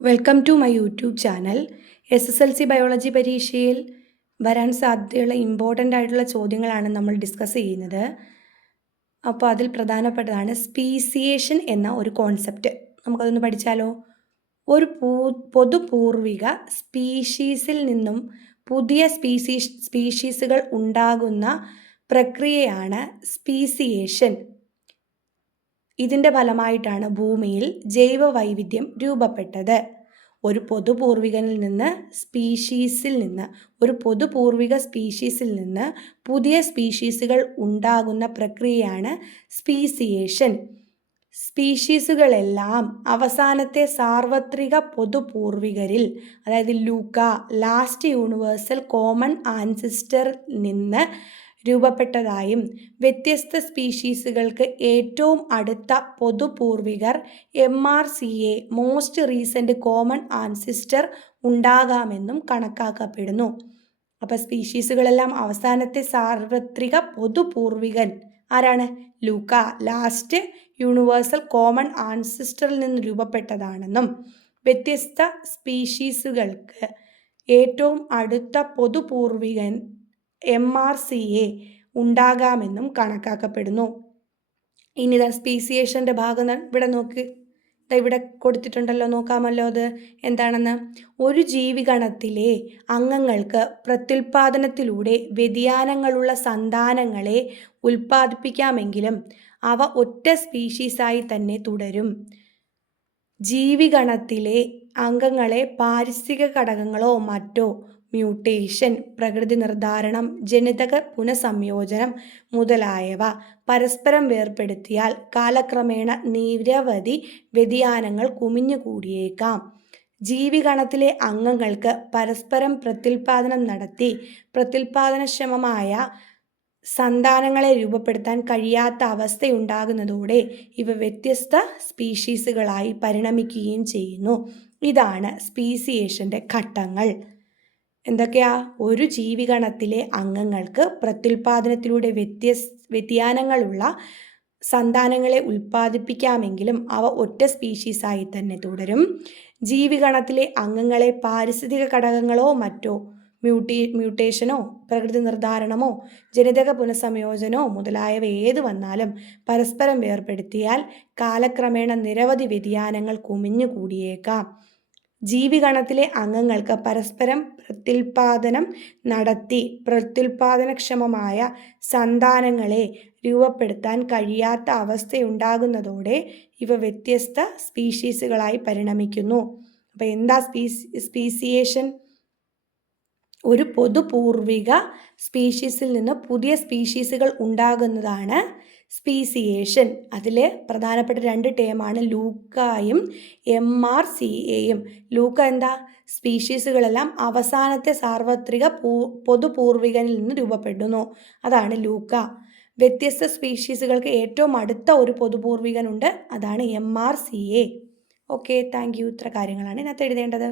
Welcome to my YouTube channel. SSLC biology പരീക്ഷയിൽ വരാൻ സാധ്യതയുള്ള ഇമ്പോർട്ടൻ്റ് ആയിട്ടുള്ള ചോദ്യങ്ങളാണ് നമ്മൾ ഡിസ്കസ് ചെയ്യുന്നത്. അപ്പോൾ അതിൽ പ്രധാനപ്പെട്ടതാണ് സ്പീസിയേഷൻ എന്ന ഒരു കോൺസെപ്റ്റ്. നമുക്കതൊന്ന് പഠിച്ചാലോ? ഒരു പൊതുപൂർവിക സ്പീഷീസിൽ നിന്നും പുതിയ സ്പീഷീസുകൾ ഉണ്ടാകുന്ന പ്രക്രിയയാണ് സ്പീസിയേഷൻ. ഇതിൻ്റെ ഫലമായിട്ടാണ് ഭൂമിയിൽ ജൈവ വൈവിധ്യം രൂപപ്പെട്ടത്. ഒരു പൊതുപൂർവിക സ്പീഷീസിൽ നിന്ന് പുതിയ സ്പീഷീസുകൾ ഉണ്ടാകുന്ന പ്രക്രിയയാണ് സ്പീസിയേഷൻ. സ്പീഷീസുകളെല്ലാം അവസാനത്തെ സാർവത്രിക പൊതുപൂർവികരിൽ, അതായത് ലൂക്ക, ലാസ്റ്റ് യൂണിവേഴ്സൽ കോമൺ ആൻസിസ്റ്ററിൽ നിന്ന് രൂപപ്പെട്ടതായും വ്യത്യസ്ത സ്പീഷീസുകൾക്ക് ഏറ്റവും അടുത്ത പൊതുപൂർവികർ MRCA most recent common ancestor ഉണ്ടാകാമെന്നും കണക്കാക്കപ്പെടുന്നു. അപ്പോൾ സ്പീഷീസുകളെല്ലാം അവസാനത്തെ സാർവത്രിക പൊതുപൂർവികൻ ആരാണ്? ലൂക്ക, ലാസ്റ്റ് യൂണിവേഴ്സൽ കോമൺ ആൻസിസ്റ്ററിൽ നിന്ന് രൂപപ്പെട്ടതാണെന്നും വ്യത്യസ്ത സ്പീഷീസുകൾക്ക് ഏറ്റവും അടുത്ത പൊതുപൂർവികൻ MRCA ഉണ്ടാകാമെന്നും കണക്കാക്കപ്പെടുന്നു. ഇനി സ്പീസിയേഷൻ്റെ ഭാഗം ഇവിടെ നോക്ക്, ഇവിടെ കൊടുത്തിട്ടുണ്ടല്ലോ, നോക്കാമല്ലോ അത് എന്താണെന്ന്. ഒരു ജീവിഗണത്തിലെ അംഗങ്ങൾക്ക് പ്രത്യുൽപാദനത്തിലൂടെ വ്യതിയാനങ്ങളുള്ള സന്താനങ്ങളെ ഉൽപ്പാദിപ്പിക്കാമെങ്കിലും അവ ഒറ്റ സ്പീഷീസായി തന്നെ തുടരും. ജീവിഗണത്തിലെ അംഗങ്ങളെ പാരിസ്ഥിതിക ഘടകങ്ങളോ മറ്റോ, മ്യൂട്ടേഷൻ, പ്രകൃതി നിർദ്ധാരണം, ജനിതക പുനഃസംയോജനം മുതലായവ പരസ്പരം വേർപെടുത്തിയാൽ കാലക്രമേണ നിരവധി വ്യതിയാനങ്ങൾ കുമിഞ്ഞുകൂടിയേക്കാം. ജീവിഗണത്തിലെ അംഗങ്ങൾക്ക് പരസ്പരം പ്രത്യുൽപാദനം നടത്തി പ്രത്യുൽപാദനക്ഷമമായ സന്താനങ്ങളെ രൂപപ്പെടുത്താൻ കഴിയാത്ത അവസ്ഥയുണ്ടാകുന്നതോടെ ഇവ വ്യത്യസ്ത സ്പീഷീസുകളായി പരിണമിക്കുകയും ചെയ്യുന്നു. ഇതാണ് സ്പീസിയേഷൻ്റെ ഘട്ടങ്ങൾ. എന്തൊക്കെയാ? ഒരു ജീവിഗണത്തിലെ അംഗങ്ങൾക്ക് പ്രത്യുൽപാദനത്തിലൂടെ വ്യതിയാനങ്ങളുള്ള സന്താനങ്ങളെ ഉൽപ്പാദിപ്പിക്കാമെങ്കിലും അവ ഒറ്റ സ്പീഷീസായി തന്നെ തുടരും. ജീവിഗണത്തിലെ അംഗങ്ങളെ പാരിസ്ഥിതിക ഘടകങ്ങളോ മറ്റോ, മ്യൂട്ടേഷനോ, പ്രകൃതി നിർദ്ധാരണമോ, ജനിതക പുനഃസംയോജനമോ മുതലായവ ഏത് വന്നാലും പരസ്പരം വേർപെടുത്തിയാൽ കാലക്രമേണ നിരവധി വ്യതിയാനങ്ങൾ കുമിഞ്ഞുകൂടിയേക്കാം. ജീവിഗണത്തിലെ അംഗങ്ങൾക്ക് പരസ്പരം പ്രത്യുൽപാദനം നടത്തി പ്രത്യുൽപാദനക്ഷമമായ സന്താനങ്ങളെ രൂപപ്പെടുത്താൻ കഴിയാത്ത അവസ്ഥയുണ്ടാകുന്നതോടെ ഇവ വ്യത്യസ്ത സ്പീഷീസുകളായി പരിണമിക്കുന്നു. അപ്പോൾ എന്താ സ്പീസിയേഷൻ? ഒരു പൊതുപൂർവിക സ്പീഷീസിൽ നിന്ന് പുതിയ സ്പീഷീസുകൾ ഉണ്ടാകുന്നതാണ് സ്പീസിയേഷൻ. അതിൽ പ്രധാനപ്പെട്ട രണ്ട് ടേമാണ് ലൂക്കായും MRCAയും. ലൂക്ക എന്താ? സ്പീഷീസുകളെല്ലാം അവസാനത്തെ സാർവത്രിക പൊതുപൂർവികനിൽ നിന്ന് രൂപപ്പെടുന്നു, അതാണ് ലൂക്ക. വ്യത്യസ്ത സ്പീഷീസുകൾക്ക് ഏറ്റവും അടുത്ത ഒരു പൊതുപൂർവികനുണ്ട്, അതാണ് MRCA. Okay, thank you. ഇത്ര കാര്യങ്ങളാണ് ഇതിനകത്ത് എഴുതേണ്ടത്.